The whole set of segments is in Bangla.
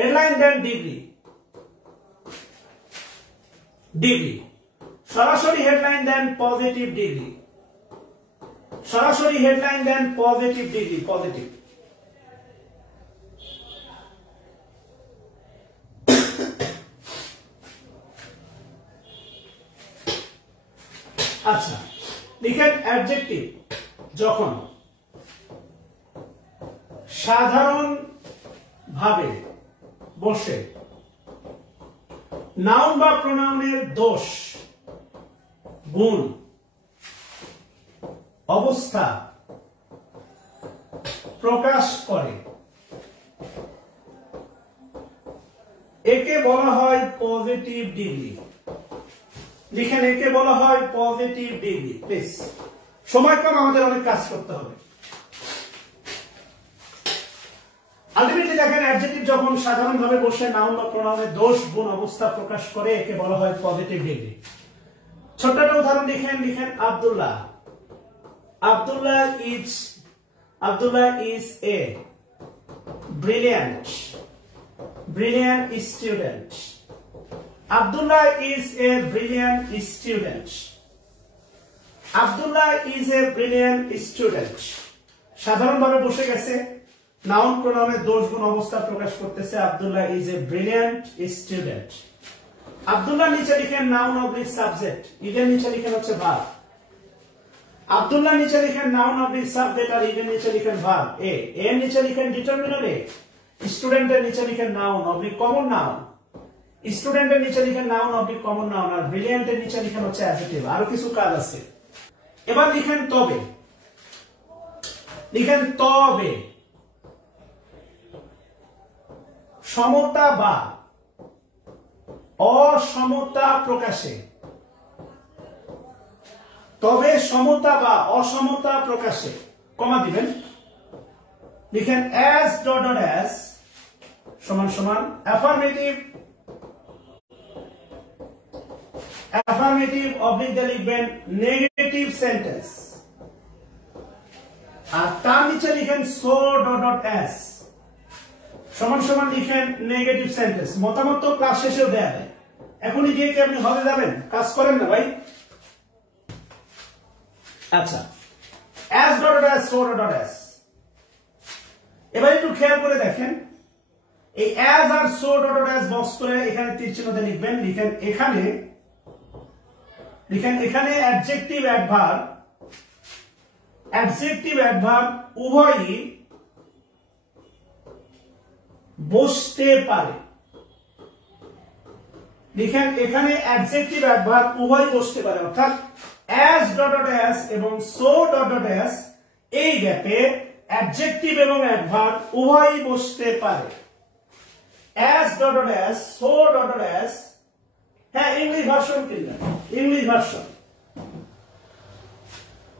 হেডলাইন দেন ডিগ্রি, ডিগ্রি, সরাসরি হেডলাইন দেন পজিটিভ ডিগ্রি, সরাসরি headline then positive degree, positive. আচ্ছা, লিখেন অ্যাডজেক্টিভ যখন সাধারণ ভাবে বসে নাউন বা প্রোনাউনের দোষ, গুণ, অবস্থা প্রকাশ করে একে বলা হয় পজিটিভ ডিগ্রি। লিখেন একে বলা হয় পজিটিভ ডিগ্রি। প্লিজ, সময় কম, আমাদের অনেক কাজ করতে হবে। আলটিমেটলি দেখেন অ্যাডজেক্টিভ যখন সাধারণভাবে বসে নাউন বা প্রোনাউনের দোষ, গুণ, অবস্থা প্রকাশ করে একে বলা হয় পজিটিভ ডিগ্রি। ছোট্ট একটা উদাহরণ লিখেন, লিখেন Abdullah, Abdullah is a brilliant, brilliant student. Abdullah is a brilliant student. Abdullah is a brilliant student. সাধারণভাবে বসে গেছে, নাউন প্রোনাউনের দোষ, গুণ, অবস্থা প্রকাশ করতেছে। Abdullah is a brilliant student. Abdullah নিচে লিখেন নাউন অবলিক সাবজেক্ট, ইভেন নিচে লিখেন হচ্ছে ভার্ব। আব্দুল্লাহ নিচে লিখেন নাউন অবলিক সাবজেক্ট আর ইভেন নিচে লিখেন ভার্ব এ, এর নিচে লিখেন ডিটারমিনার এ, স্টুডেন্টের নিচে লিখেন নাউন অবলিক কমন নাউন, স্টুডেন্টের নিচে লিখেন নাউন অবলিক কমন নাউন, আর ব্রিলিয়ান্টের নিচে লিখেন হচ্ছে অ্যাডজেক্টিভ। আরো কিছু কাজ আছে। এবার লিখেন তবে, লিখেন তবে সমতা বা অসমতা প্রকাশে, তবে সমতা বা অসমতা প্রকাশে কমা দিবেন। লিখেন as dot dot as সমান সমান অ্যাফার্মেটিভ, অ্যাফার্মেটিভ অবলিক দিয়ে লিখবেন নেগেটিভ সেন্টেন্স, আর তার নিচে লিখেন so dot dot as সমান সমান লিখেন নেগেটিভ সেন্টেন্স। মতামত তো ক্লাস শেষেও দেয়া যায়, এখনই গিয়ে কি আপনি হলে যাবেন? কাজ করেন না ভাই। আচ্ছা, as dot dot as, so dot dot as। এবার একটু খেয়াল করে দেখেন, এই as আর so dot dot as box করে এখানে তীর চিহ্ন দিয়ে লিখবেন। লিখেন এখানে, লিখেন এখানে অ্যাডজেক্টিভ অ্যাডভার্ব, অ্যাডজেক্টিভ অ্যাডভার্ব উভয়ই বসতে পারে। লিখেন এখানে অ্যাডজেক্টিভ অ্যাডভার্ব উভয়ই বসতে পারে, অর্থাৎ as dot dot as এবং so dot dot as এই গ্যাপে অ্যাডজেক্টিভ এবং অ্যাডভার্ব উভয়ই বসতে পারে। as dot dot as, so dot dot as, হ্যাঁ ইংলিশ ভার্সন কিনা, ইংলিশ ভার্সন,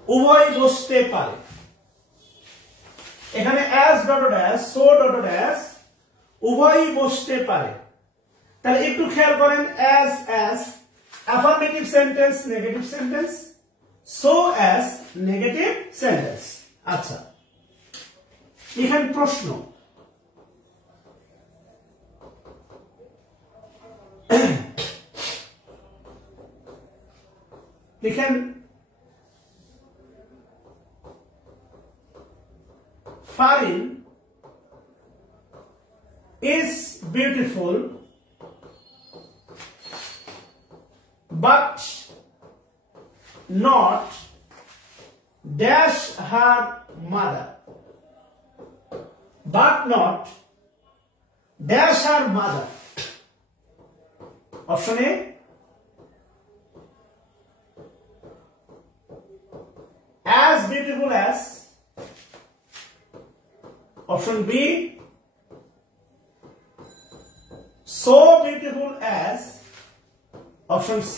উভয় বসতে পারে। এখানে as dot dot as, so dot dot as উভয়ই বসতে পারে। তাহলে একটু খেয়াল করেন, as affirmative sentence, negative sentence, so as negative sentence. আচ্ছা, এখানে প্রশ্ন, লিখেন Farin is beautiful but not dash her mother, but not dash her mother। Option A as beautiful as, option B so beautiful as, option C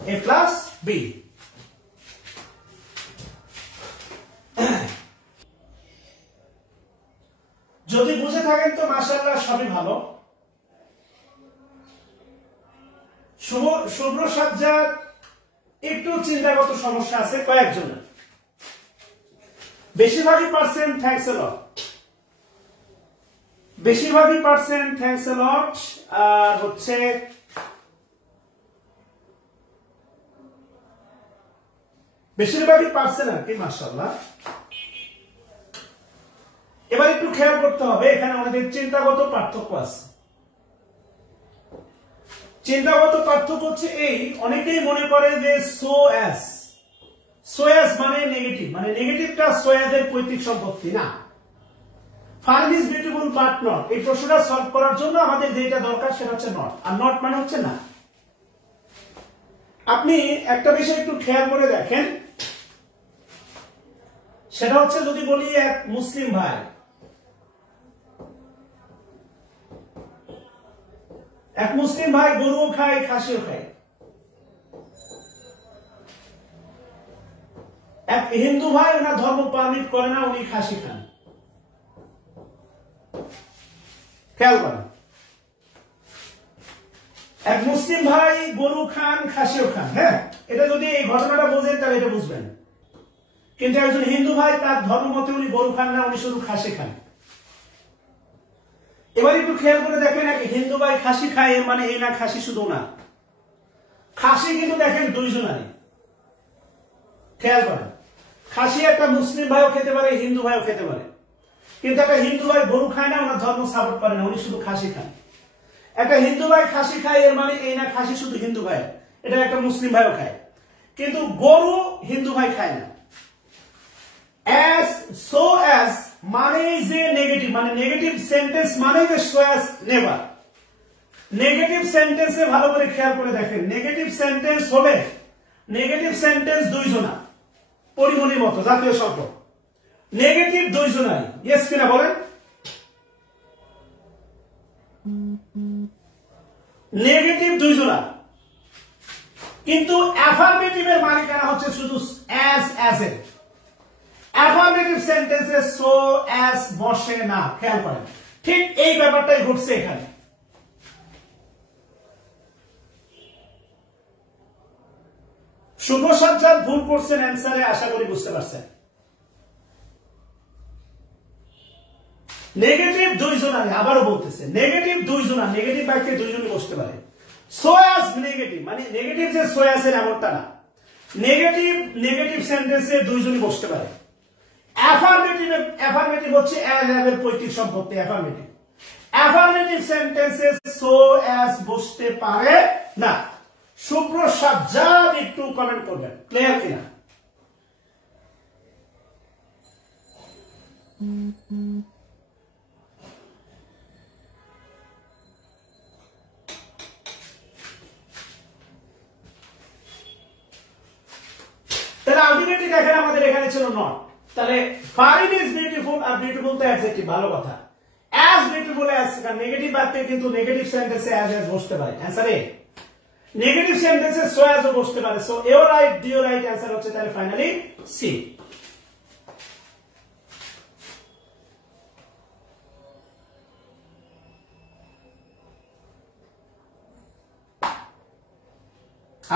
A plus B। যদি বুঝে থাকেন তো মাশাআল্লাহ, সবই ভালো। শুভ্র সাজ্জাদ একটু চিন্তাগত সমস্যা আছে কয়েকজনের, বেশিরভাগই পার্সেন্ট থ্যাঙ্কস এ লট। বেশিরভাগই পারছেন, থ্যাঙ্কস আ লট। আর হচ্ছে বেশিরভাগই পারছেন আর কি, মাশাআল্লাহ। এবার একটু খেয়াল করতে হবে, এখানে আমাদের চিন্তাগত পার্থক্য আছে। চিন্তাগত পার্থক্য হচ্ছে এই, অনেকেই মনে করে যে সো অ্যাজ মানে নেগেটিভ, মানে নেগেটিভটা সো অ্যাজের পৈতৃক সম্পত্তি না। Farm is beautiful but not, এই প্রশ্নটা সলভ করার জন্য আমাদের যেটা দরকার সেটা হচ্ছে নট, আর নট মানে হচ্ছে না। আপনি একটা বিষয় একটু খেয়াল করে দেখেন, সেটা হচ্ছে যদি বলি এক মুসলিম ভাই, গরুও খায় খাসিও খায়, এক হিন্দু ভাই ওনার ধর্ম পালন করে না, উনি খাসি খান। খেয়াল করেন, এক মুসলিম ভাই গরু খান খাসিও খান, হ্যাঁ, এটা যদি এই ঘটনাটা বোঝেন তাহলে এটা বুঝবেন। কিন্তু একজন হিন্দু ভাই তার ধর্ম মতে উনি গরু খান না, উনি শুধু খাসি খান। এবার একটু খেয়াল করে দেখেন, এক হিন্দু ভাই খাসি খায়, এর মানে এই না খাসি শুধু না, খাসি কিন্তু দেখেন দুইজনারই। খেয়াল করেন, খাসি একটা মুসলিম ভাইও খেতে পারে, হিন্দু ভাইও খেতে পারে। কিন্তু একটা হিন্দু ভাই গরু খায় না, ওনার ধর্ম সাপোর্ট করে না, উনি শুধু খাসি খান। একটা হিন্দু ভাই খাসি খায়, এর মানে এই না খাসি শুধু হিন্দু ভাই, এটা একটা মুসলিম ভাইও খায়। কিন্তু গরু হিন্দু ভাই খায় না। অ্যাজ সো অ্যাজ মানে যে নেগেটিভ, মানে নেগেটিভ সেন্টেন্স মানে যে সো অ্যাজ নেভার। নেগেটিভ সেন্টেন্সে ভালো করে খেয়াল করে দেখেন, নেগেটিভ সেন্টেন্স হবে, নেগেটিভ সেন্টেন্স দুইজনা, পরিমণির মতো জাতীয় সম্পদ, নেগেটিভ দুইজনাই, ইয়েস কিনা বলেন? নেগেটিভ দুইজনা, কিন্তু অ্যাফার্মেটিভের মালিকানা হচ্ছে শুধু অ্যাজ এর। অ্যাফার্মেটিভ সেন্টেন্সে সো অ্যাজ বসে না, খেয়াল করেন। ঠিক এই ব্যাপারটাই ঘটছে এখানে। শুভ সজ্জাদ ভুল করছেন অ্যান্সারে, আশা করি বুঝতে পারছেন। নেগেটিভ দুইজনা, আবারও বলতেছে নেগেটিভ দুইজনা, নেগেটিভ বাক্যে দুইজনই বসতে পারে। সো অ্যাজ নেগেটিভ মানে নেগেটিভ যে সো অ্যাজ এর এমনটা না, নেগেটিভ সেন্টেন্সে দুইজনই বসতে পারে। অ্যাফার্মেটিভ হচ্ছে অ্যাজ এর পৈতৃক সম্পত্তি, অ্যাফার্মেটিভ সেন্টেন্সে সো অ্যাজ বসতে পারে না। শুভ্র সাজ্জাদ একটু কমেন্ট করবেন, ক্লিয়ার কিনা? তাহলে আলটিমেটলি দেখেন আমাদের এখানে ছিল নট। তাহলে ফারিন ইজ বিউটিফুল, আর বিউটিফুল তো অ্যাডজেক্টিভ, ভালো কথা। অ্যাজ বিউটিফুল অ্যাজ, কারণ নেগেটিভ বাক্যে কিন্তু নেগেটিভ সেন্টেন্সে অ্যাজ বসতে পারে। Answer A. নেগেটিভ সেন্টেন্সে সো অ্যাজও বসতে পারে। সো এও রাইট, ডিও রাইট, অ্যান্সার হচ্ছে তাহলে ফাইনালি সি।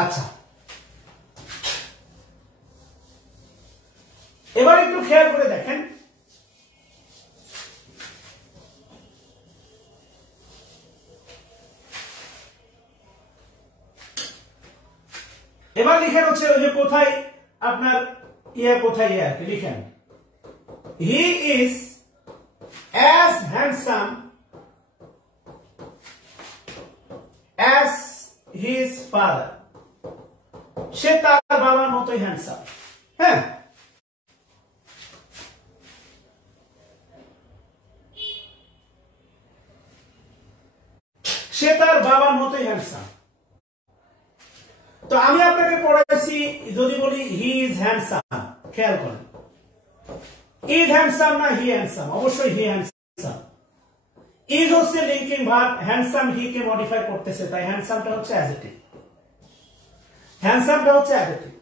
আচ্ছা, এবার একটু খেয়াল করে দেখেন, এবার লিখেন হচ্ছে ওই যে কোথায় আপনার কোথায় লিখেন, he is as handsome as his father, সে তার বাবার মতোই হ্যান্ডসাম। হ্যাঁ, সে তার বাবার মতোই হ্যান্ডসাম। তো আমি আপনাকে পড়াইছি, যদি বলি হি ইজ হ্যান্ডসাম, খেয়াল করেন, ইজ হ্যান্ডসাম না হি হ্যান্ডসাম? অবশ্যই হি হ্যান্ডসাম। ইজ হচ্ছে লিঙ্কিং ভার্ব, হ্যান্ডসাম হি কে মডিফাই করতেছে, তাই হ্যান্ডসামটা হচ্ছে অ্যাডজেক্টিভ। হ্যান্ডসামটা হচ্ছে অ্যাডজেক্টিভ,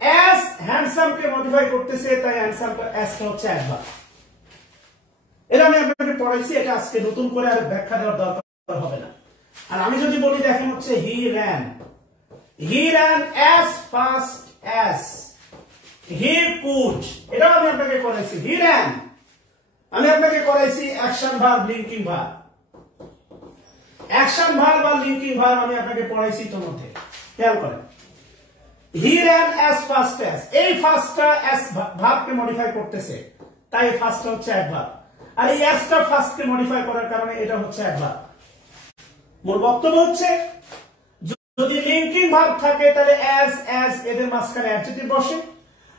অ্যাজ হ্যান্ডসাম কে মডিফাই করতেছে, তাই হ্যান্ডসামটা অ্যাজটা হচ্ছে অ্যাডভার্ব। এটা আমি আপনাকে পড়াইছি, এটা আজকে নতুন করে আর ব্যাখ্যা দেওয়ার দরকার হবে না। আর আমি যদি বলি দেখেন হচ্ছে হি ran as fast as he could, এটাও আমি আপনাকে পড়াইছি। হি ran, আমি আপনাকে করাইছি action verb, linking verb. Action verb আর লিঙ্কিং ভার্ব আমি আপনাকে পড়াইছি ইতোমধ্যে, খেয়াল করেন। হি ran as fast as, এই ফার্স্টটা as ভার্বকে মডিফাই করতেছে, তাই ফার্স্টটা হচ্ছে অ্যাডভার্ব, আর এই অ্যাসটা ফার্স্টকে মডিফাই করার কারণে এটা হচ্ছে অ্যাডভার্ব। মূল বক্তব্য হচ্ছে যদি লিঙ্কিং ভার্ব থাকে তাহলে as এদের মাঝখানে অ্যাডজেক্টিভ বসে,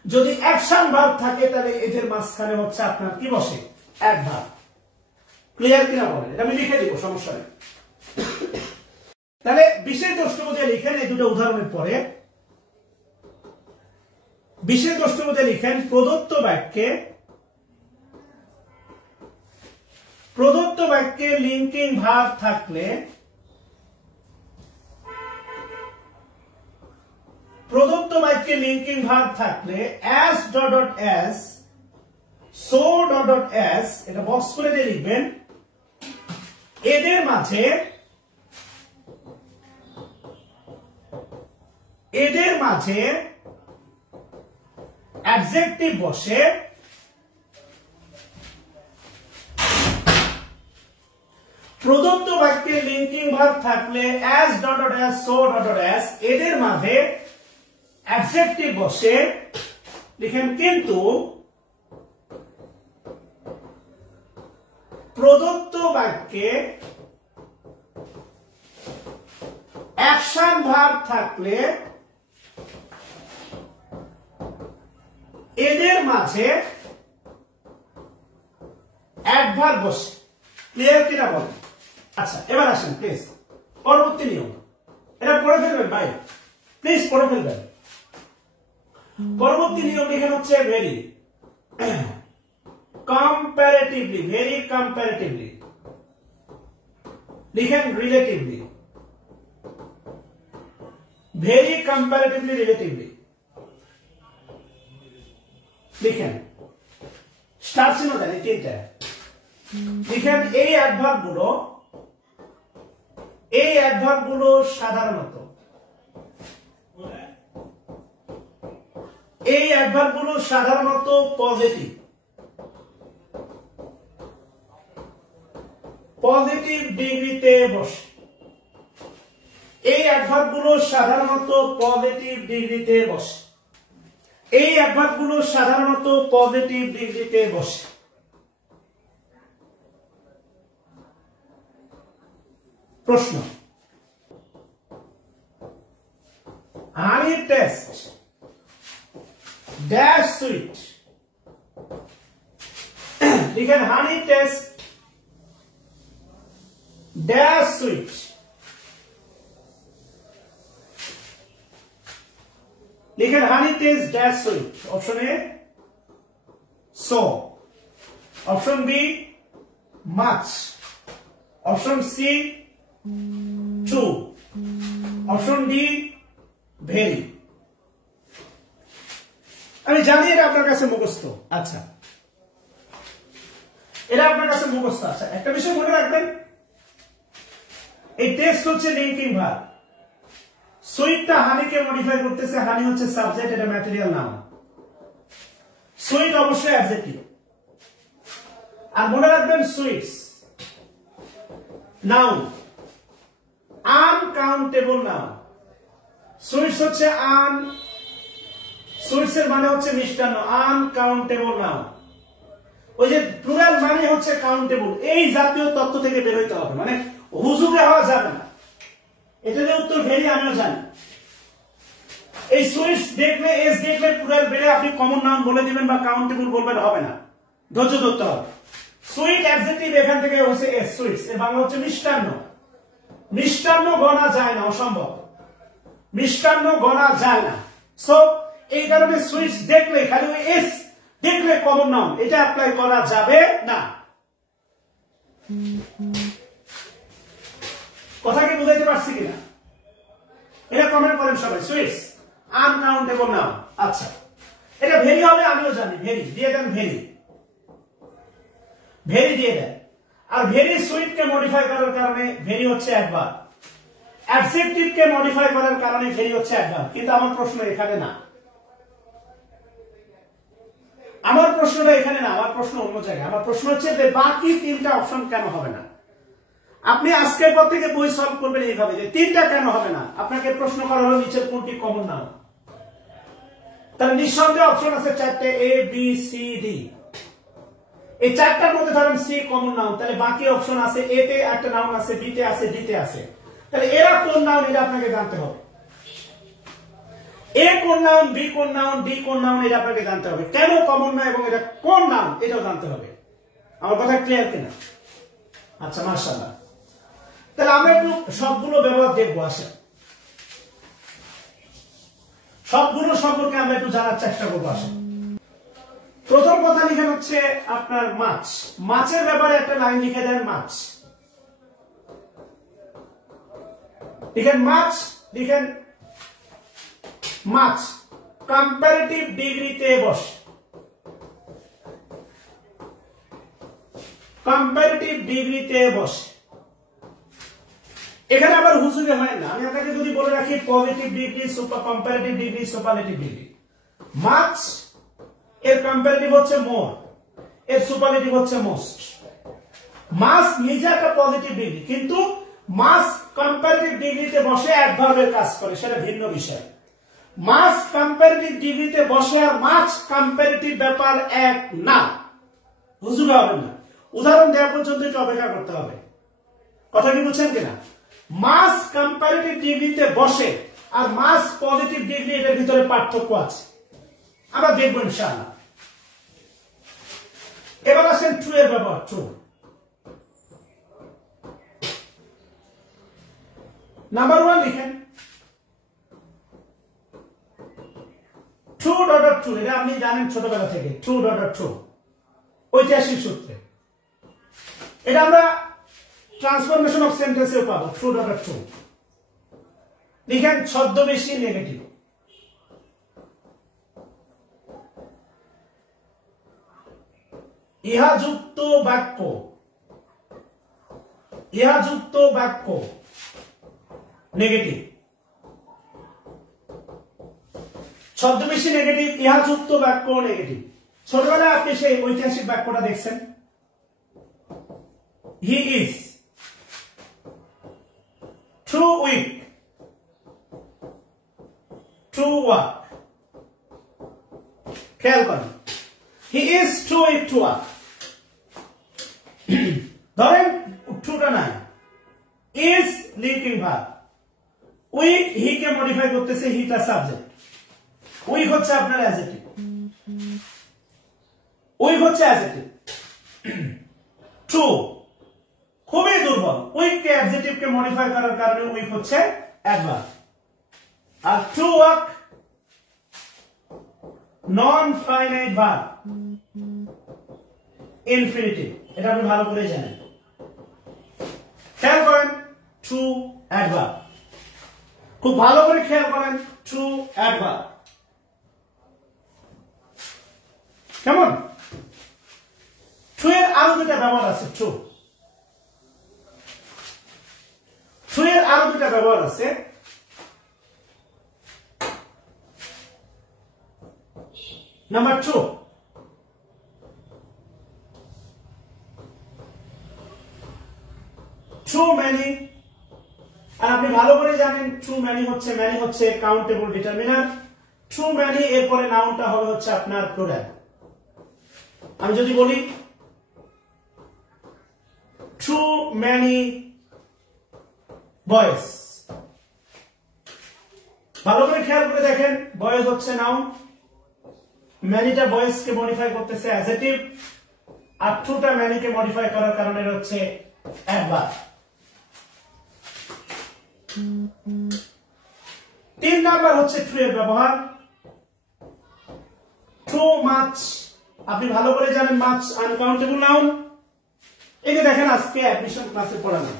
যদি অ্যাকশন ভার্ব থাকে তাহলে এদের মাঝখানে হচ্ছে আপনার কি বসে, অ্যাডভার্ব। ক্লিয়ার কিনা বলেন? এটা আমি লিখে দিব, সমস্যা নেই। তাহলে বিশেষ দ্রষ্টব্য লিখেন এই দুটো উদাহরণের পরে। বিশেষ দ্রষ্টব্য লিখেন প্রদত্ত বাক্যে লিঙ্কিং ভার্ব থাকলে, প্রদত্ত বাক্যে লিঙ্কিং ভার্ব থাকলে as dot dot as, so dot dot as, এটা বক্স করে দিয়ে লিখবেন, এদের মাঝে অ্যাডজেক্টিভ বসে, প্রদত্ত বাক্যে লিঙ্কিং ভার্ব থাকলে as dot dot as, so dot dot as, এদের মাঝে অ্যাডজেক্টিভ বসে। লিখেন কিন্তু প্রদত্ত বাক্যে অ্যাকশন ভার্ব থাকলে এদের মাঝে অ্যাডভার্ব বসে। ক্লিয়ার কিনা বলেন? আচ্ছা, এবার আসেন প্লিজ পরবর্তী নিয়ম, এটা পড়ে ফেলবেন ভাই, প্লিজ পড়ে ফেলবেন। পরবর্তী নিয়ম লিখেন হচ্ছে ভেরি কম্পারেটিভলি, ভেরি কম্পারেটিভলি। লিখেন রিলেটিভলি, ভেরি কম্পারেটিভলি, রিলেটিভলি। লিখেন স্টার চিহ্ন দেন এই তিনটা। লিখেন এই অ্যাডভার্ব গুলো সাধারণত, এই অ্যাডভার্ব গুলো সাধারণত পজিটিভ, পজিটিভ ডিগ্রিতে বসে। এই অ্যাডভার্ব গুলো সাধারণত পজিটিভ ডিগ্রিতে বসে। এই অ্যাডভার্ব গুলো সাধারণত পজিটিভ ডিগ্রিতে বসে। প্রশ্ন, হানি টেস্ট ড্যাশ সুইট। লিখেন হানি টেস্ট ড্যাশ সুইট। লিখেন honey taste dash sweet. Option A so, option B much, option C too, option D very. আমি জানি এটা আপনার কাছে মুখস্থ। আচ্ছা, এটা আপনার কাছে মুখস্থ। আচ্ছা, একটা বিষয় মনে রাখবেন, এই টেস্ট হচ্ছে লিঙ্কিং ভার্ব, সুইটটা হানিকে মডিফাই করতেছে, হানি হচ্ছে সাবজেক্ট, এটা ম্যাটেরিয়াল নাউন, সুইট অবশ্যই অ্যাডজেক্টিভ। আর মনে রাখবেন sweets noun, uncountable noun. Sweets হচ্ছে সুইটস এর মানে হচ্ছে মিষ্টান্ন, আনকাউন্টেবল নাউন। ওই যে প্লুরাল মানে হচ্ছে কাউন্টেবল, এই জাতীয় তত্ত্ব থেকে বের হইতে হবে, মানে হুজুগে হওয়া যাবে না। এটা যে উত্তর ভেরি আমিও জানি। এই সুইটস দেখলে, এস দেখলে প্লুরাল বেড়ে আপনি কমন নাউন বলে দিবেন বা কাউন্টেবল বলবেন, হবে না, ধৈর্য ধরতে হবে। সুইট অ্যাডজেক্টিভ এখান থেকে হচ্ছে এস, সুইটস এর বাংলা হচ্ছে মিষ্টান্ন। মিষ্টান্ন গণা যায় না, অসম্ভব, মিষ্টান্ন গণা যায় না। সো এই কারণে সুইটস দেখলে, খালি ওই এস দেখলে কমন নাউন, এটা অ্যাপ্লাই করা যাবে না। কথা কি বুঝাইতে পারছি কিনা? এটা কমেন্ট করেন সবাই। Sweets uncountable noun. আচ্ছা, এটা ভেরি হবে আমিও জানি, ভেরি দিয়ে দেন, ভেরি, ভেরি দিয়ে দেন। আর ভেরি সুইট কে মডিফাই করার কারণে ভেরি হচ্ছে অ্যাডভার্ব, অ্যাডজেক্টিভ কে মডিফাই করার কারণে ভেরি হচ্ছে অ্যাডভার্ব। কিন্তু আমার প্রশ্ন এখানে না, আমার প্রশ্নটা এখানে না, আমার প্রশ্ন অন্য জায়গায়। আমার প্রশ্ন হচ্ছে যে বাকি তিনটা অপশন কেন হবে না? আপনি আজকের পর থেকে বই সলভ করবেন এইভাবে যে তিনটা কেন হবে না। আপনাকে প্রশ্ন করা হলো নিচের কোনটি কমন নাউন, তাহলে নিঃসন্দেহে অপশন আছে চারটে, এ বি সি ডি। এই চারটার মধ্যে ধরেন সি কমন নাউন, তাহলে বাকি অপশন আছে এ তে একটা নাউন আছে, বি তে আছে, ডি তে আছে। তাহলে এরা কোন নাউন এটা আপনাকে জানতে হবে। এ কোন নাউন, বি কোন নাউন, ডি কোন নাউন এটা আপনাকে জানতে হবে। কেন কমন না এবং এটা কোন নাউন এটাও জানতে হবে। আমার কথা ক্লিয়ার কিনা? আচ্ছা, মাশাআল্লাহ। তাহলে আমরা একটু সবগুলো ব্যবহার দেখবো। আসেন সবগুলো সম্পর্কে আমরা একটু জানার চেষ্টা করবো। আসেন প্রথম কথা লিখেন হচ্ছে আপনার মাছ। মাছের ব্যাপারে একটা লাইন লিখে দেন, মাছ লিখেন, মাছ লিখেন। মাছ কম্পারেটিভ ডিগ্রিতে বসে, কম্পারেটিভ ডিগ্রিতে বসে। এখানে আবার হুজুরে হয় না। আমি আপনাকে যদি বলে রাখি positive degree, super comparative degree, superlative degree. Much এর কম্পারেটিভ হচ্ছে মোর, এর সুপারলেটিভ হচ্ছে মোস্ট। মাস নিজে একটা পজিটিভ ডিগ্রি, কিন্তু মাস কম্পারেটিভ ডিগ্রিতে বসে অ্যাডভার্বের কাজ করে, সেটা ভিন্ন বিষয়। মাস কম্পারেটিভ ডিগ্রিতে বসে আর মাছ কম্পারেটিভ ব্যাপার এক না, হুজুর হবে না। উদাহরণ দেওয়া পর্যন্ত একটু অপেক্ষা করতে হবে। কথা কি বুঝছেন কিনা? মাস কম্পারেটিভ ডিগ্রিতে বসে আর মাস পজিটিভ ডিগ্রি, এটার ভিতরে পার্থক্য আছে, আমরা দেখবো ইনশাআল্লাহ। এবার আসেন ট্রু এর ব্যবহার। ট্রু নাম্বার 1 লিখেন, ট্রু ডট ট্রু। এটা আপনি জানেন ছোটবেলা থেকে, ট্রু ডট ট্রু ঐতিহাসিক সূত্রে। এটা আমরা ট্রান্সফরমেশন অফ সেন্টেন্সেও পাবো। ট্রু ডট ট্রু লিখেন, ছদ্মবেশী নেগেটিভ। ইহাযুক্ত বাক্য, ইহাযুক্ত বাক্য নেগেটিভ। ছদ্মবেশী নেগেটিভ, ইহাযুক্ত বাক্য নেগেটিভ। ছোটবেলায় আপনি সেই ঐতিহাসিক বাক্যটা দেখছেন, he is too weak, to work. খেয়াল করেন, he is too weak, to work. ধরেন ট্রুটা নাই, is linking verb, weak he কে মডিফাই করতেছে, হিটা সাবজেক্ট, উইক হচ্ছে আপনার অ্যাডজেক্টিভ, উইক হচ্ছে অ্যাডজেক্টিভ। ট্রু খুবই দুর্বল, উইক কে অ্যাডজেক্টিভ কে মডিফাই করার কারণে উইক হচ্ছে অ্যাডভার্ব। আর to work non finite verb, infinitive. এটা আপনি ভালো করে জানেন। খেয়াল করেন, ট্রু অ্যাডভার্ব, খুব ভালো করে খেয়াল করেন, ট্রু অ্যাডভার্ব। কেমন? ট্রু এর আরো দুটা ব্যবহার আছে। ট্রু, ট্রু এর আরো দুটা ব্যবহার আছে। Number 2, true many. আর আপনি ভালো করে জানেন ট্রু ম্যানি হচ্ছে কাউন্টেবল ডিটারমিনার। ট্রু ম্যানি এরপরে নাউনটা হবে হচ্ছে আপনার প্লুরাল। আমি যদি বলি ট্রু ম্যানি বয়েজ, ভালো করে খেয়াল করে দেখেন, বয়েজ হচ্ছে নাউন, ম্যানিটা বয়েজ কে মডিফাই করতেছে অ্যাডজেক্টিভ, আর ট্রুটা ম্যানি কে মডিফাই করার কারণে হচ্ছে অ্যাডভার্ব। 3 নাম্বার হচ্ছে ট্রু এর ব্যবহার। ট্রু মাছ, আপনি ভালো করে জানেন মাছ আনকাউন্টেবল নাউন। এই যে দেখেন আজকে অ্যাডমিশন ক্লাসে পড়ানো,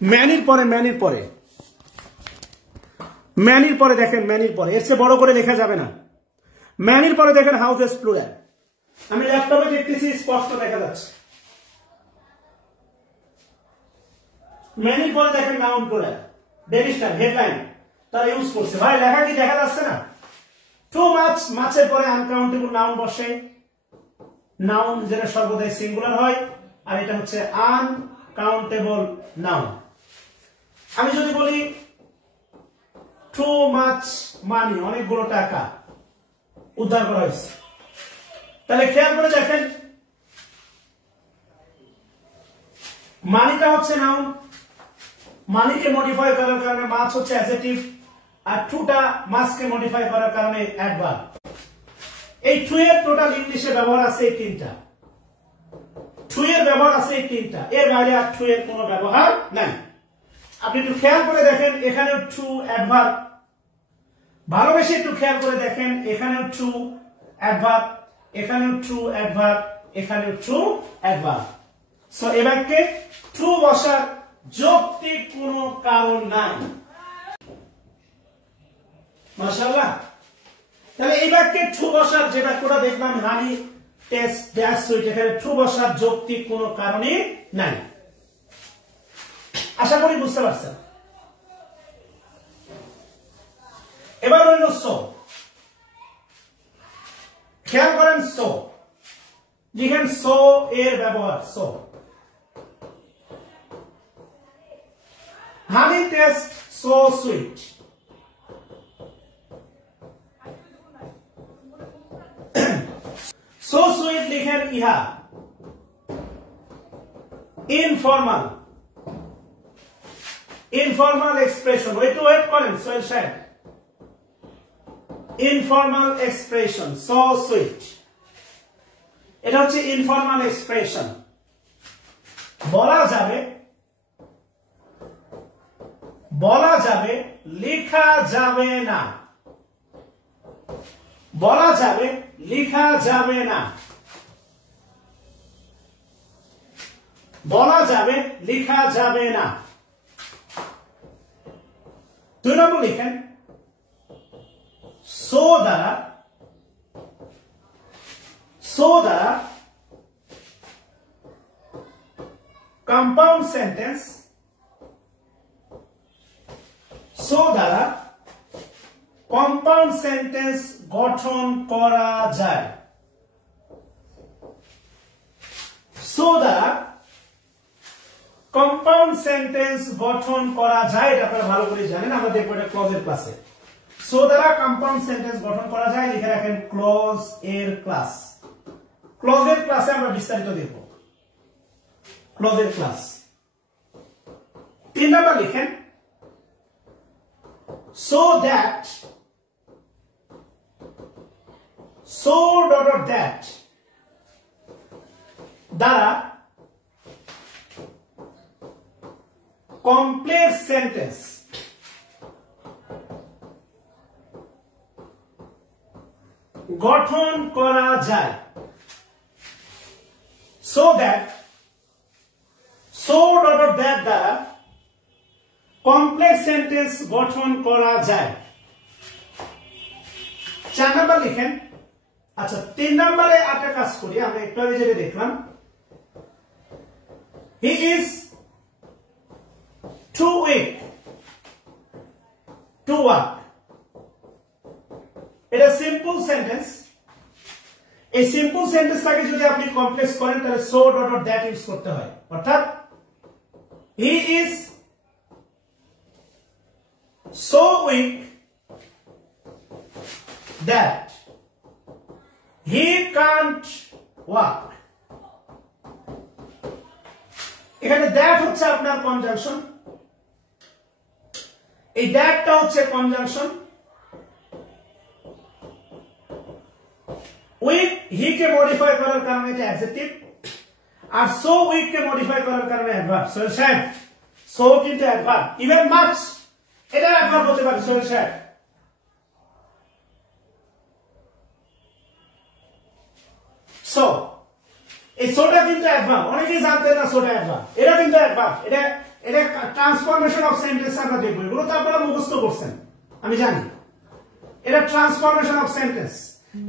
ম্যানির পরে ম্যানির পরে ম্যানির পরে দেখেন, ম্যানির পরে এর চেয়ে বড় করে লেখা যাবে না। ম্যানির পরে দেখেন হাউসেস প্লুরাল। আমি ল্যাপটপে দেখতেছি, স্পষ্ট দেখা যাচ্ছে। ম্যানির পরে দেখেন নাউন প্লুরাল, ডেলিস্টার হেডলাইন তারা ইউজ করছে। ভাই লেখা কি দেখা যাচ্ছে না? টু মাচ, মাছের পরে আনকাউন্টেবল নাউন বসে, নাউন যেটা সর্বদাই সিঙ্গুলার হয়, আর এটা হচ্ছে আনকাউন্টেবল নাউন। আমি যদি বলি টু মাচ মানি, অনেকগুলো টাকা উদ্ধার করা হয়েছে, তাহলে খেয়াল করে দেখেন মানিটা হচ্ছে নাউন, মানিকে মডিফাই করার কারণে মাছ হচ্ছে অ্যাডজেক্টিভ, আর টুটা মাছকে মডিফাই করার কারণে অ্যাডভার্ব। এই টু এর টোটাল ইংলিশে ব্যবহার আছে এই তিনটা, টু এর ব্যবহার আছে এই তিনটা, এর বাইরে আর টু এর কোনো ব্যবহার নাই। আপনি একটু খেয়াল করে দেখেন এখানেও টু অ্যাডভার্ব, ভালোবেসে একটু খেয়াল করে দেখেন এখানেও টু অ্যাডভার্ব, এখানেও টু অ্যাডভার্ব, এখানেও টু অ্যাডভার্ব। সো এ বাক্যে টু বসার যৌক্তিক কোনো কারণ নাই। মাশাআল্লাহ। তাহলে এই বাক্যে টু বসার যে বাক্যটা দেখলাম হানি টেস্ট ড্যাশ সুইট, এখানে টু বসার যৌক্তিক কোনো কারণই নাই। আশা করি বুঝতে পারছেন। এবার হইল সো, খেয়াল করেন সো, লিখেন সো এর ব্যবহার। So honey taste so sweet, so sweet লিখেন ইহা ইনফর্মাল, ইনফর্মাল এক্সপ্রেশন, ওয়েট করেন সোহেল সাহেব, ইনফর্মাল এক্সপ্রেশন সো সুইট, এটা হচ্ছে ইনফর্মাল এক্সপ্রেশন। বলা যাবে, বলা যাবে, লেখা যাবে না, বলা যাবে, লেখা যাবে না, বলা যাবে, লেখা যাবে না। 2 নম্বর লিখেন সো দ্বারা, সো দ্বারা কম্পাউন্ড সেন্টেন্স, সো দ্বারা কম্পাউন্ড সেন্টেন্স গঠন করা যায়। সো দ্বারা কম্পাউন্ড সেন্টেন্স গঠন করা যায়, এটা আপনারা ভালো করে জানেন, আমরা দেখবো এটা ক্লজের ক্লাসে। সো দ্বারা কম্পাউন্ড সেন্টেন্স গঠন করা যায়, লিখে রাখেন ক্লজ এর ক্লাস। ক্লজের ক্লাসে আমরা বিস্তারিত দেখব, ক্লজের ক্লাস। 3 নাম্বার লিখেন so that, so dot that দ্বারা কমপ্লেক্স সেন্টেন্স গঠন করা যায়। so that, so dot that দ্বারা কমপ্লেক্স সেন্টেন্স গঠন করা যায়। 4 নাম্বার লিখেন। আচ্ছা 3 নম্বরে একটা কাজ করি, আমরা একটু আগে যেটা দেখলাম, he is too weak to walk, এটা সিম্পল সেন্টেন্স। এই সিম্পল সেন্টেন্সটাকে যদি আপনি কমপ্লেক্স করেন তাহলে সো ডট দ্যাট ইউজ করতে হয়, অর্থাৎ he is so weak that he can't walk। এখানে that হচ্ছে আপনার কনজাংশন, এই thatটা হচ্ছে conjunction. weak he K modify করার কারণে এটা অ্যাডজেক্টিভ, আর so weak কে মডিফাই করার কারণে অ্যাডভার্ব। সো স্যার so কিন্তু অ্যাডভার্ব, ইভেন মাচ এটা অ্যাডভার্ব হতে পারে। সোহেল স্যার সো এই সোটা কিন্তু অ্যাডভার্ব, অনেকেই জানতেন না সোটা অ্যাডভার্ব, এটা কিন্তু অ্যাডভার্ব। এটা এটা ট্রান্সফরমেশন অফ সেন্টেন্স আমরা দেখব, এগুলো তো আপনারা মুখস্থ করছেন আমি জানি। এটা transformation of sentence.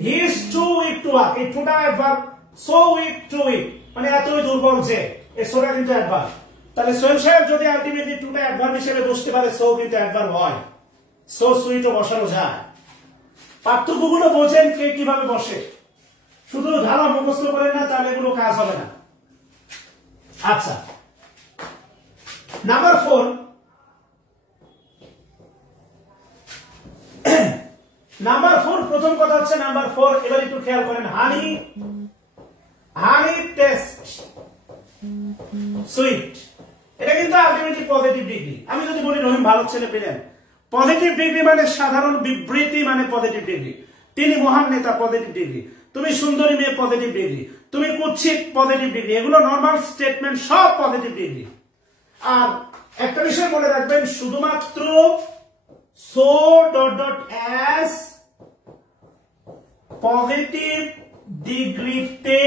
He is too weak to walk, এই টুটা adverb, so weak to weak মানে এতই দুর্বল যে, এই সোটা কিন্তু অ্যাডভার্ব। তাহলে সোহেল সাহেব যদি আলটিমেটলি টুটা অ্যাডভার্ব হিসেবে বসতে পারে, সো কিন্তু অ্যাডভার্ব হয়, সো সুইটও বসানো যায়। পার্থক্যগুলো বোঝেন কে কিভাবে বসে, শুধু ধারা মুখস্থ করেন না, তাহলে এগুলো কাজ হবে না। আচ্ছা, নাম্বার 4, নাম্বার 4, প্রথম কথা হচ্ছে নাম্বার 4, এবার একটু খেয়াল করেন, হানি টেস্ট সুইট, এটা কিন্তু আলটিমেটলি পজিটিভ ডিগ্রি। আমি যদি বলি রহিম ভালো ছেলে পেলেন, পজিটিভ ডিগ্রি মানে সাধারণ বিবৃতি, মানে পজিটিভ ডিগ্রি। তিনি মহান নেতা, পজিটিভ ডিগ্রি। তুমি সুন্দরী মেয়ে, পজিটিভ ডিগ্রি। তুমি কুৎসিত, পজিটিভ ডিগ্রি। এগুলো নর্মাল স্টেটমেন্ট, সব পজিটিভ ডিগ্রি। আর একটা বিষয় মনে রাখবেন, শুধুমাত্র so dot dot as positive ডিগ্রিতে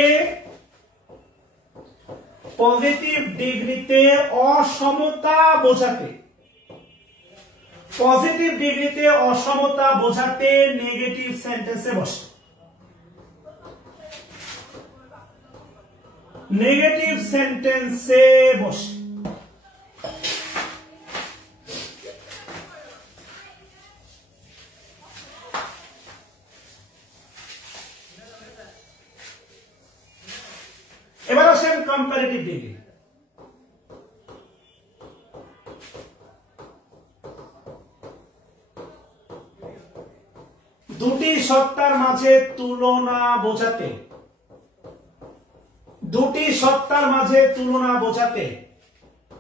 অসমতা বোঝাতে, পজিটিভ ডিগ্রিতে অসমতা বোঝাতে নেগেটিভ সেন্টেন্সে বসে। নেগেটিভ সেন্টেন্সে বসে। এবার আসেন কম্পারেটিভ ডিগ্রি। দুটি সত্তার মাঝে তুলনা বোঝাতে, দুটি সত্তার মাঝে তুলনা বোঝাতে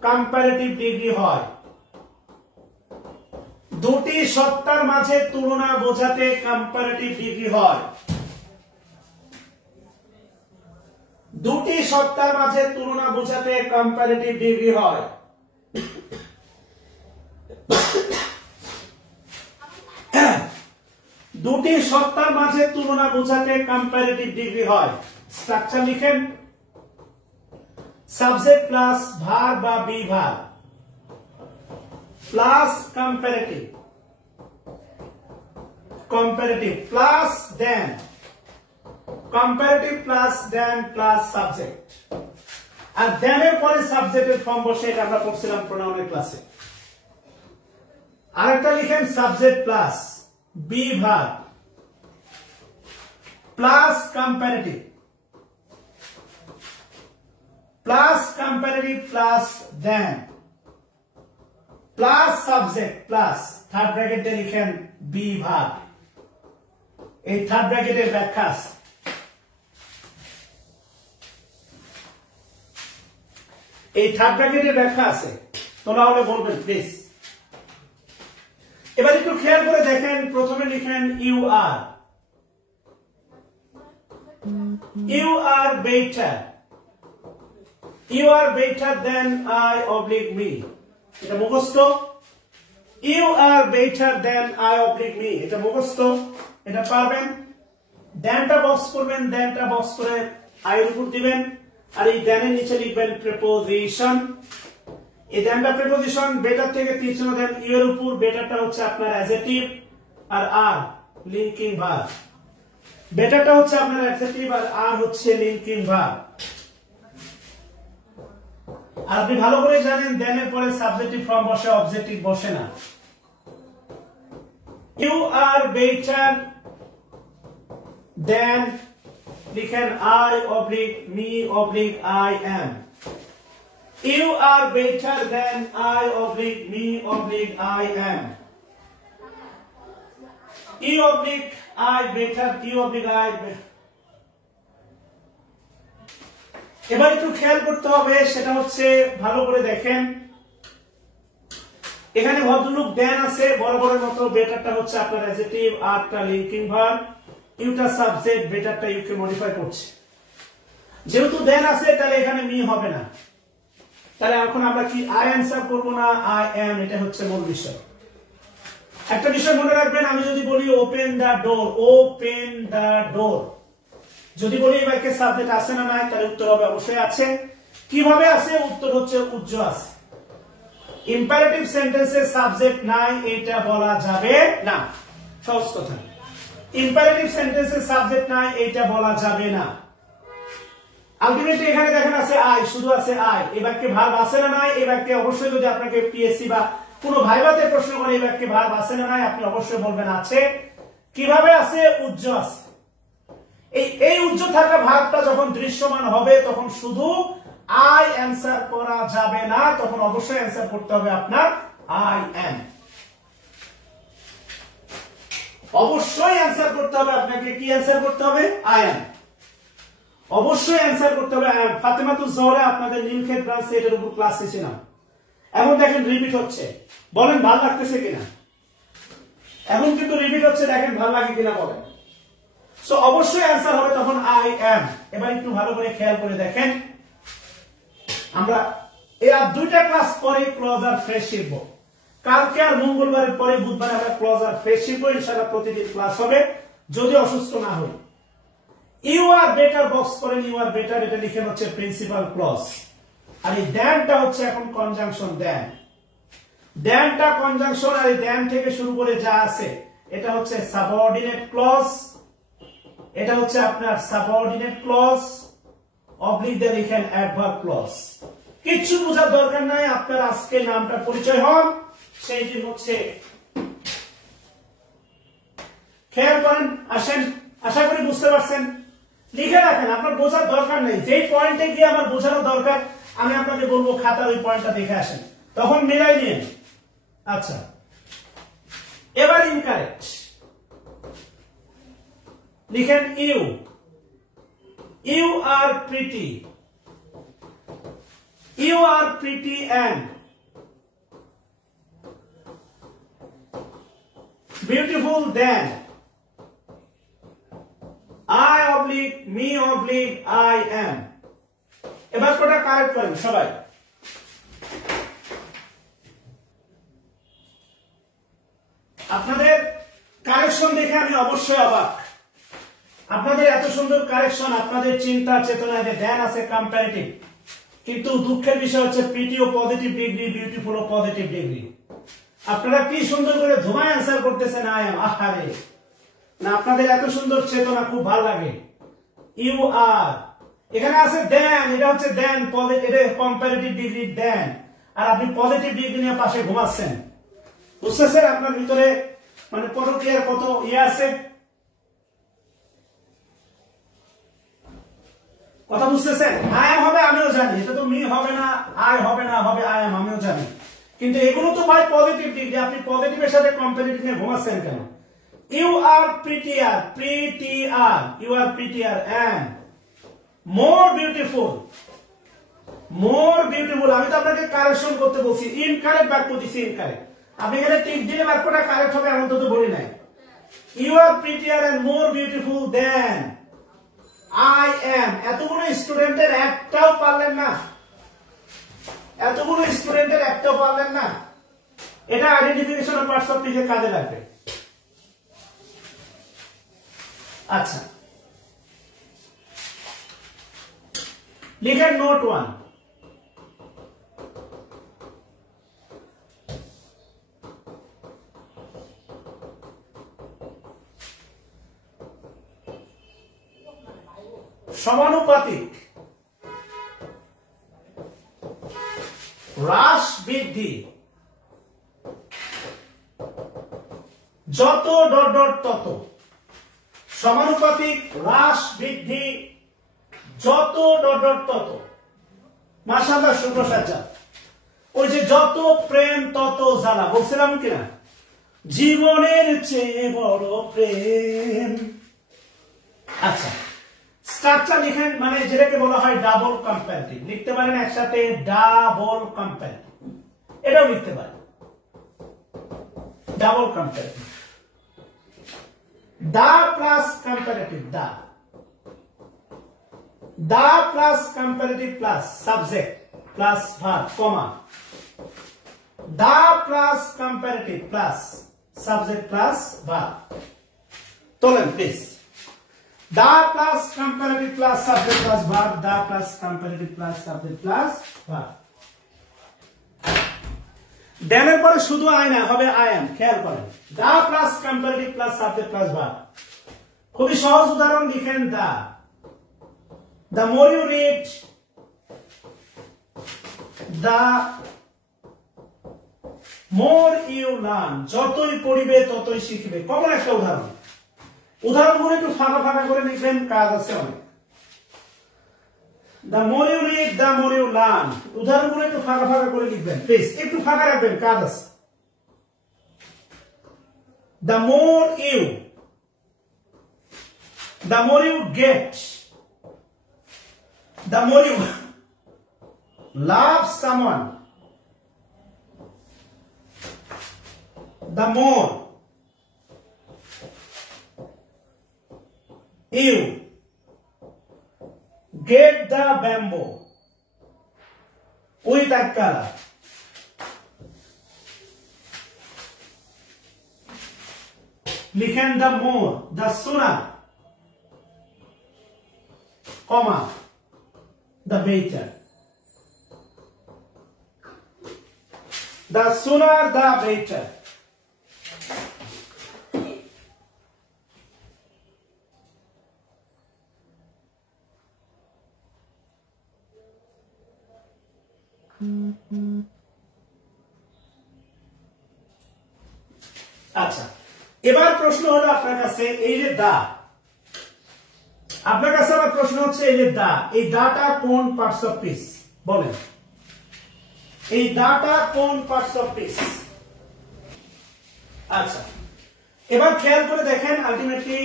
কম্পারেটিভ ডিগ্রি হয়। দুটি সত্তার মাঝে তুলনা বোঝাতে কম্পারেটিভ ডিগ্রি হয়। দুটি সত্তার মাঝে তুলনা বোঝাতে কম্পারেটিভ ডিগ্রি হয়। দুটি সত্তার মাঝে তুলনা বোঝাতে কম্পারেটিভ ডিগ্রি হয়। স্ট্রাকচার লিখেন, সাবজেক্ট প্লাস ভার্ব বা be verb plus comparative, comparative plus than, comparative plus than plus subject. আর দেনের পরে সাবজেক্টের ফর্ম বসে, এটা আমরা পড়ছিলাম প্রোনাউনের ক্লাসে। আরেকটা লিখেন, subject plus be verb plus comparative, plus comparative plus than plus subject plus third ব্র্যাকেটে লিখেন বি ভার্ব। এই থার্ড ব্র্যাকেটের ব্যাখ্যা আছে। এই থার্ড ব্র্যাকেটের ব্যাখ্যা আছে, তোলা হলে বলবেন প্লিজ। এবার একটু খেয়াল করে দেখেন, প্রথমে লিখেন you are, you are better, you are better than I oblique me, এটা মুখস্থ। You are better than I oblique me, এটা মুখস্থ, এটা পারবেন। দেনটা বক্স করবেন, দেনটা বক্স করে আই এর উপর দিবেন, আর এই দেনের নিচে লিখবেন প্রিপোজিশন। এই দেনটা প্রিপোজিশন, বেটার থেকে তীর চিহ্ন দেন ইউ এর উপর, বেটারটা হচ্ছে আপনার অ্যাডজেক্টিভ আর আর লিংকিং ভার্ব। বেটারটা হচ্ছে আপনার অ্যাডজেক্টিভ আর আর হচ্ছে লিংকিং ভার্ব। আর আপনি ভালো করে জানেন, দেনের পরে সাবজেক্টিভ ফর্ম বসে, অবজেক্টিভ বসে না। ইউ আর বেটার দেন লিখেন I oblique me oblique I am. You are better than I oblique me oblique I am. You oblique I better, you oblique I better. এবার একটু খেয়াল করতে হবে, সেটা হচ্ছে ভালো করে দেখেন, এখানে ভদ্রলোক দেন আছে বড় বড় মতো, বেটারটা হচ্ছে আপনার অ্যাডজেক্টিভ, আরটা লিংকিং ভার্ব, ইউটা সাবজেক্ট, বেটারটা ইউকে মডিফাই করছে। যেহেতু দেন আছে, তাহলে এখানে মি হবে না। তাহলে এখন আমরা কি আই অ্যান্সার করবো না আই এম, এটা হচ্ছে মূল বিষয়। একটা বিষয় মনে রাখবেন, আমি যদি বলি ওপেন দা ডোর, ওপেন দা ডোর, যদি বলি এই বাক্যে সাবজেক্ট আছে না নাই, তাহলে উত্তর হবে অবশ্যই আছে। কিভাবে আছে? উত্তর হচ্ছে উজ্জ্ব আছে। ইম্পারেটিভ সেন্টেন্সে সাবজেক্ট নাই, এটা বলা যাবে না। সহজ কথা, ইম্পারেটিভ সেন্টেন্সে সাবজেক্ট নাই, এটা বলা যাবে না। আলটিমেটলি এখানে দেখেন আছে আই, শুধু আছে আই। এই বাক্যে ভার্ব আছে না নাই? এই বাক্যে অবশ্যই, যদি আপনাকে পিএসসি বা কোনো ভাইভাতে প্রশ্ন করে এই বাক্যে ভার্ব আছে না নাই, আপনি অবশ্যই বলবেন আছে। কিভাবে আছে? উজ্জ আছে। এই উজ্জ থাকা ভাবটা যখন দৃশ্যমান হবে তখন শুধু আই অ্যান্সার করা যাবে না, তখন অবশ্যই অ্যান্সার করতে হবে আপনার আই এম। অবশ্যই অ্যান্সার করতে হবে আপনাকে। কি অ্যান্সার করতে হবে? I M. অবশ্যই অ্যান্সার করতে হবে আই এম। ফাতেমাতুজ জোহরা আপনাদের নীলক্ষেত ব্রাঞ্চে এটার উপর ক্লাস নিয়েছিলাম। এখন দেখেন রিপিট হচ্ছে, বলেন ভালো লাগতেছে কিনা? এখন কিন্তু রিপিট হচ্ছে, দেখেন ভালো লাগে কিনা বলেন। সো অবশ্যই অ্যান্সার হবে তখন আই এম। এবার একটু ভালো করে খেয়াল করে দেখেন, আমরা এর দুইটা ক্লাস পরে ক্লজ আর ফ্রেজ শিখব। কালকে আর মঙ্গলবারের পরে বুধবারে আমরা ক্লজ আর ফ্রেজ শিখব। ইনশাআল্লাহ প্রতিদিন ক্লাস হবে যদি অসুস্থ না হই। ইউ আর বেটার বক্স করেন, ইউ আর বেটার এটা লিখেন হচ্ছে প্রিন্সিপাল ক্লজ, আর এই দ্যানটা হচ্ছে এখন কনজাংশন। দ্যানটা কনজাংশন, আর এই দ্যান থেকে শুরু করে যা আছে এটা হচ্ছে সাবঅর্ডিনেট ক্লজ, এটা হচ্ছে আপনার সাবঅর্ডিনেট ক্লজ, অবলিক দিয়ে লিখেন অ্যাডভার্ব ক্লজ। কিচ্ছু বোঝার দরকার নাই, আপনার আজকে নামটা পরিচয় হন সেইটি হচ্ছে। খেয়াল করেন, আসেন, আশা করি বুঝতে পারছেন। লিখে রাখেন, আপনার বোঝার দরকার নেই। যেই পয়েন্টে গিয়ে আমার বোঝানো দরকার আমি আপনাকে বলবো খাতার ওই পয়েন্টটা দেখে আসেন, তখন মিলাই নিন। আচ্ছা, এবার ইনকারেক্ট লিখেন you. You are pretty, you are pretty and beautiful than I oblique me oblique I am। এবার কোটা কারেক্ট করেন সবাই। আপনাদের কারেকশন দেখে আমি অবশ্যই অবাক। আপনাদের এত সুন্দর কারেকশন, আপনাদের চিন্তা চেতনায় যে ধ্যান আছে কম্পারেটিভ, কিন্তু দুঃখের বিষয় হচ্ছে পিটিও positive degree, beautiful positive degree. আপনারা কি সুন্দর করে ধুমায় অ্যান্সার করতেছেন আই এম। আহারে না, আপনাদের এত সুন্দর চেতনা, খুব ভালো লাগে। ইউ আর, এখানে আছে দেন, এটা হচ্ছে দেন, এটা কম্পারেটিভ ডিগ্রি দেন, আর আপনি পজিটিভ ডিগ্রি নিয়ে পাশে ঘুমাচ্ছেন। বুঝতেছেন আপনার ভিতরে মানে পরকীয়ার কত ইয়ে আছে? কথা বুঝতেছেন? আই এম হবে আমিও জানি, এটা তো মি হবে না, আই হবে না, হবে আই এম, আমিও জানি। কিন্তু এগুলো তো ভাই পজিটিভ ডিগ্রি, আপনি পজিটিভের সাথে কম্পারেটিভ নিয়ে ঘুমাচ্ছেন কেন? You are prettier, prettier, you are prettier and more beautiful, more beautiful। আমি তো আপনাকে কারেকশন করতে বলছি, ইনকারেক্ট বাক্য দিছি, ইনকারেক্ট। আপনি এখানে টিক দিলে বাক্যটা কারেক্ট হবে এমন তো বলি নাই। You are prettier and more beautiful than I am। এতগুলো স্টুডেন্টের একটাও পারলেন না, এতগুলো স্টুডেন্টের একটাও পারলেন না। এটা আইডেন্টিফিকেশন অফ পার্টস অফ স্পিচে কাজে লাগবে। আচ্ছা, লিখেন নোট 1। সমানুপাতিক হ্রাস বৃদ্ধি যত ডট ডট তত, সমানুপাতিক হ্রাস বৃদ্ধি যত ডট ডট তত। মাশাআল্লাহ, সুপ্রসাদ। ওই যে যত প্রেম তত জ্বালা বলছিলাম কিনা, জীবনের চেয়ে বড় প্রেম। আচ্ছা, স্ট্রাকচার লিখেন, মানে যেটাকে বলা হয় ডাবল কম্পারেটিভ। লিখতে পারেন একসাথে ডাবল কম্পারেটিভ, এটাও লিখতে পারেন double comparative. The plus comparative, the plus comparative plus subject plus verb comma, the plus comparative plus subject plus verb. তোলেন please, the plus comparative plus subject plus verb, the plus comparative plus subject plus verb. দেনের পরে শুধু আই না, হবে আই এম। খেয়াল করেন, the plus comparative plus subject plus verb. খুবই সহজ উদাহরণ, লিখেন দা। The more you read, the more you learn। যতই পড়িবে ততই শিখবে। কমন একটা উদাহরণ, উদাহরণগুলো একটু ফাঁকা ফাঁকা করে লিখবেন, কাজ আছে অনেক। The more you read, the more you learn. উদাহরণগুলো একটু ফাঁকা ফাঁকা করে লিখবেন প্লিজ, একটু ফাঁকা রাখবেন, কাজ আছে। The more you get, the more you love someone, the more you get the bamboo with that color. লিখেন the more, the sooner, comma, the better. The sooner the better. আচ্ছা, এবার প্রশ্ন হলো আপনার কাছে, এই যে দা, আপনার কাছে আমার প্রশ্ন হচ্ছে এই যে দা, এই দাটা কোন পার্টস অফ পিস বলেন? এই দাটা কোন পার্টস অফ পিস? আচ্ছা, এবার খেয়াল করে দেখেন, আলটিমেটলি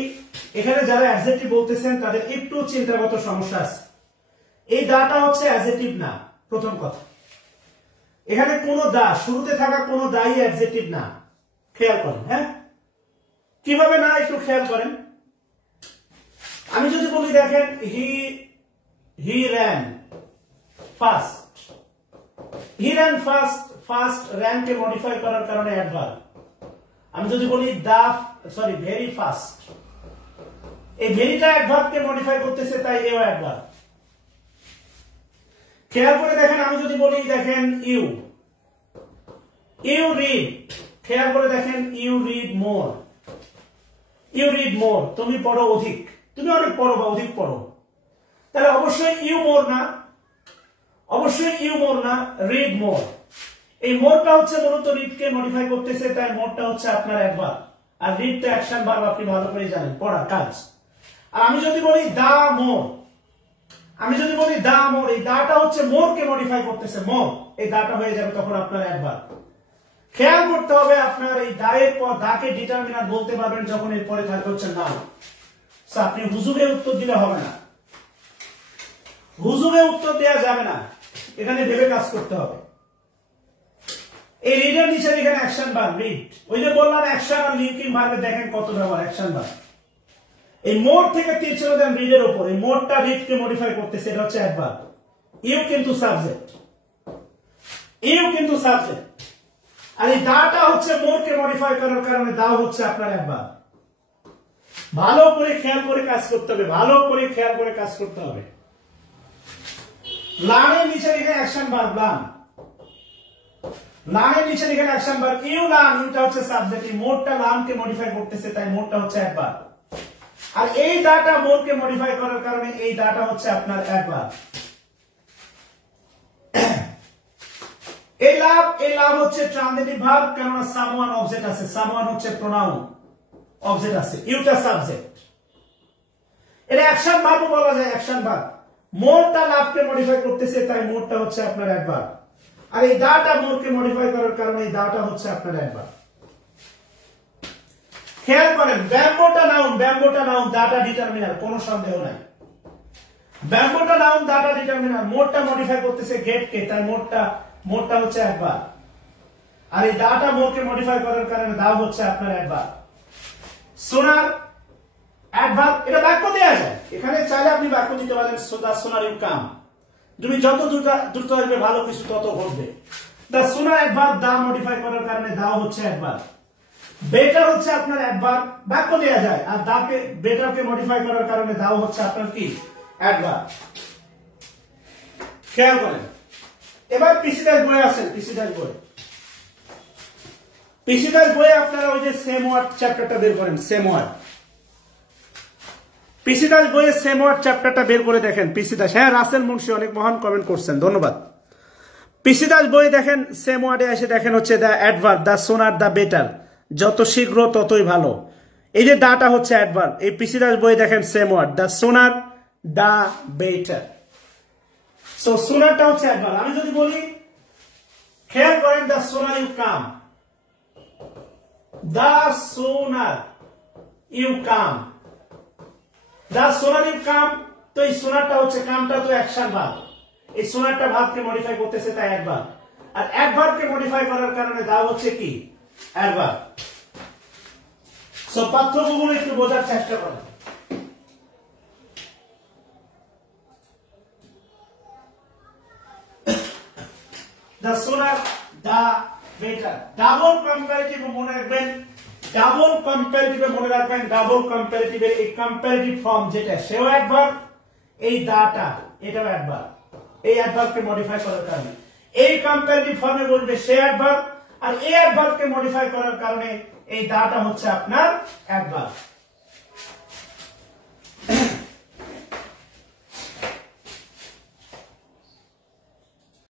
এখানে যারা অ্যাডজেক্টিভ বলতেছেন তাদের একটু চিন্তাগত সমস্যা আছে। এই দাটা হচ্ছে অ্যাডজেক্টিভ না, প্রথম কথা। এখানে কোন দা, শুরুতে থাকা কোন দাই অ্যাডজেক্টিভ না, খেয়াল করেন। হ্যাঁ, কিভাবে না একটু খেয়াল করেন। আমি যদি বলি দেখেন হি ran ফাস্ট, হি ran ফাস্ট, ফাস্ট ran কে মডিফাই করার কারণে অ্যাডভার্ব। আমি যদি বলি ভেরি ফাস্ট, এই ভেরিটা অ্যাডভার্ব কে মডিফাই করতেছে, তাই এও অ্যাডভার্ব। খেয়াল করে দেখেন, আমি যদি বলি দেখেন ইউ রিড, খেয়াল করে দেখেন you read more, you read more, তুমি পড়ো অধিক, তুমি অনেক পড়ো বা অধিক পড়ো। তাহলে অবশ্যই ইউ মোর না, অবশ্যই ইউ মোর না, রিড মোর। এই মোরটা হচ্ছে মূলত রিড কে মডিফাই করতেছে, তাই মোরটা হচ্ছে আপনার অ্যাডভার্ব। আর রিড তো অ্যাকশন ভার্ব, আপনি ভালো করে জানেন, পড়া কাজ। আর আমি যদি বলি দা মোর, আমি যদি বলি দা মোর, এই দাটা হচ্ছে মোর কে মডিফাই করতেছে, মোর, এই দাটা হয়ে যাবে তখন আপনার অ্যাডভার্ব। খেয়াল করতে হবে, আপনার এই দায়ের পর দাকে ডিটারমিনার বলতে পারবেন যখন এর পরে থাকবে হচ্ছে নাউন। আপনি হুজুগে উত্তর দিলে হবে না, হুজুগে উত্তর দেওয়া যাবে না, এখানে ভেবে কাজ করতে হবে। এই রিডের নিচে এখানে অ্যাকশন ভার্ব রিড, ওই যে বললাম অ্যাকশন আর লিঙ্কিং ভার্বে দেখেন কত ব্যবহার, অ্যাকশন ভার্ব। এই মোর থেকে তীর ছিল দেন রিডের উপর, এই মোরটা রিড কে মডিফাই করতেছে, এটা হচ্ছে অ্যাডভার্ব। ইউ কিন্তু সাবজেক্ট, ইউ কিন্তু সাবজেক্ট। আর এই দাটা হচ্ছে মোর কে মডিফাই করার কারণে দাও হচ্ছে আপনার অ্যাডভার্ব। ভালো করে খেয়াল করে কাজ করতে হবে, ভালো করে খেয়াল করে কাজ করতে হবে। লার্নের নিচে লিখে অ্যাকশন ভার্ব লার্ন, লার্নের নিচে লিখে অ্যাকশন ভার্ব ইউ লার্ন, ইউটা হচ্ছে সাবজেক্ট, এই মোরটা লার্ন কে মডিফাই করতেছে, তাই মোরটা হচ্ছে অ্যাডভার্ব। আর এই দাটা মোর কে মডিফাই করার কারণে এই দাটা হচ্ছে আপনার অ্যাডভার্ব। এই লাভ হচ্ছে ট্রানজিটিভ ভার্ব, কারণ সামওয়ান অবজেক্ট আছে, সামওয়ান হচ্ছে প্রোনাউন, অবজেক্ট আছে, ইউটা সাবজেক্ট। এটা অ্যাকশন ভার্ব বলা যায়, অ্যাকশন ভার্ব। মোরটা লাভকে মডিফাই করতেছে, তাই মোরটা হচ্ছে আপনার অ্যাডভার্ব। আর এই দাটা মোরকে মডিফাই করার কারণে এই দাটা হচ্ছে আপনার অ্যাডভার্ব। খেয়াল করেন, ব্যাম্বোটা নাউন, দাটা ডিটারমিনার, কোনো সন্দেহ নাই। ব্যাম্বোটা নাউন, দাটা ডিটারমিনার, মোরটা মডিফাই করতেছে গেট কে, তাই মোরটা হচ্ছে অ্যাডভার্ব। আর এই দাটা মোরকে মডিফাই করার কারণে দাও হচ্ছে আপনার অ্যাডভার্ব। সোনার অ্যাডভার্ব, এটা বাক্য দেয়া যায়, এখানে চাইলে আপনি বাক্য দিতে পারেন, দা সোনার ইউ কাম, তুমি যত দ্রুত আসবে ভালো কিছু তত ঘটবে। দা সোনার অ্যাডভার্ব, দা মডিফাই করার কারণে দাও হচ্ছে অ্যাডভার্ব। বেটার হচ্ছে আপনার অ্যাডভার্ব, বাক্য দেয়া যায়, আর দাকে বেটারকে মডিফাই করার কারণে দাও হচ্ছে আপনার কি অ্যাডভার্ব। খেয়াল করেন। এবার পিসিদাস বই আছেন, পিসিদাস বইয়ে আপনারা ওই যে সেম ওয়ার্ড চ্যাপ্টারটা বের করেন, সেম ওয়ার্ড। পিসিদাস বইয়ে সেম ওয়ার্ড চ্যাপ্টারটা বের করে দেখেন। পিসিদাস, হ্যাঁ রাসেল মুন্সি অনেক মহান কমেন্ট করছেন, ধন্যবাদ। পিসিদাস বই দেখেন, সেম ওয়ার্ডে এসে দেখেন হচ্ছে দ্য অ্যাডভার্ব, দ্য সোনার, দ্য বেটার, যত শীঘ্র ততই ভালো। এই যে দাটা হচ্ছে অ্যাডভার্ব, এই পিসি দাস বই দেখেন same word, the sooner, the better. So সুনারটা হচ্ছে অ্যাডভার্ব। আমি যদি বলি খেয়াল করেন, the sooner you come, the sooner you come, the sooner you come. তো এই সুনারটা হচ্ছে, কামটা তো অ্যাকশন ভার্ব, এই সুনারটা ভার্বকে মডিফাই করতেছে, তাই অ্যাডভার্ব। আর অ্যাডভার্বকে মডিফাই করার কারণে দা হচ্ছে কি অ্যাডভার্ব। সো পার্থক্যগুলো একটু বোঝার চেষ্টা করেন। The sooner, the better. Double comparative মনে রাখবেন, ডাবল কম্পারেটিভ মনে রাখবেন, ডাবল কম্পারেটিভ এর এই কম্পারেটিভ ফর্ম যেটা, সেও অ্যাডভার্ব, এই দাটা এটাও অ্যাডভার্ব। এই অ্যাডভার্বকে মডিফাই করার কারণে এই কম্পারেটিভ ফর্মে বলবে সে অ্যাডভার্ব, আর এই অ্যাডভার্বকে মডিফাই করার কারণে এই দাটা হচ্ছে আপনার অ্যাডভার্ব।